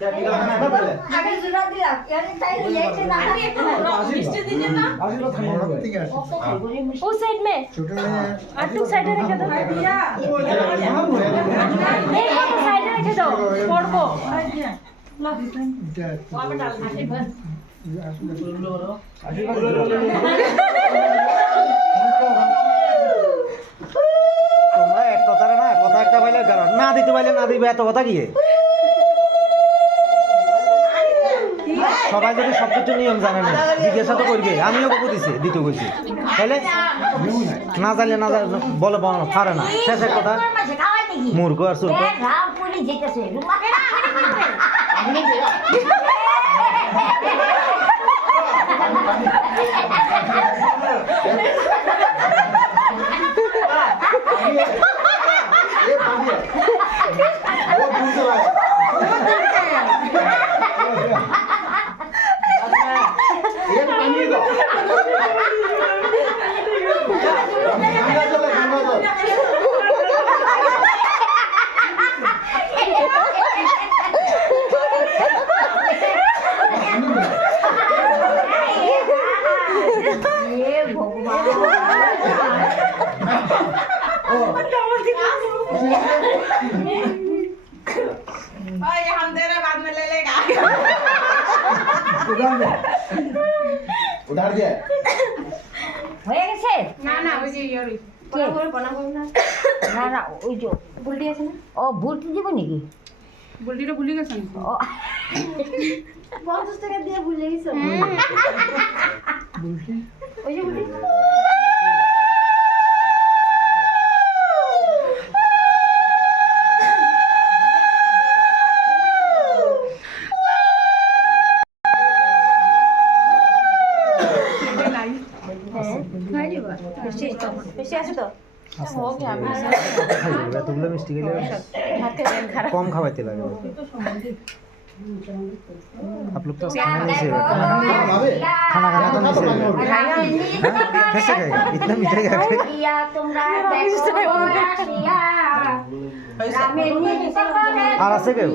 আগে জোড়া দিলাম এনে তাই লেটে না মিষ্টি দিলে না वो साइड में आटू साइड में रखे दो नहीं वो साइड में रखे दो पड़बो তোমরা এক কথা না কথা একটা পাইলে না দিতে পাইলে না দিবে এত কথা কি সবাই যদি সব কিছু নিয়ম জানে না জিজ্ঞাসা তো করবে আমিও কবু দিছি দিতে কইছি তাহলে না জানলে না বলে পারে না শেষের কথা মূর্খ আর চোর রাম পুরি যেতেছে हम तेरे बाद में ले लेगा उधार दिया হয়ে গেছে ना ना वो जी योरी না না ওই যে বুলটি আছে না ও বুলটি দিব নাকি बुल्टी भूली गए सन ও 50 টাকা দিয়ে ভুলে গেছো বুলটি ওই যে বুলটি বেশি আছে তো এতগুলো মিষ্টি খেলে কম খাওয়াইতে লাগে आप लोग तो खाना नहीं से खाना खाना तो नहीं से कैसे खाएगा इतना मीठा क्या खाएगा আর আছে কেউ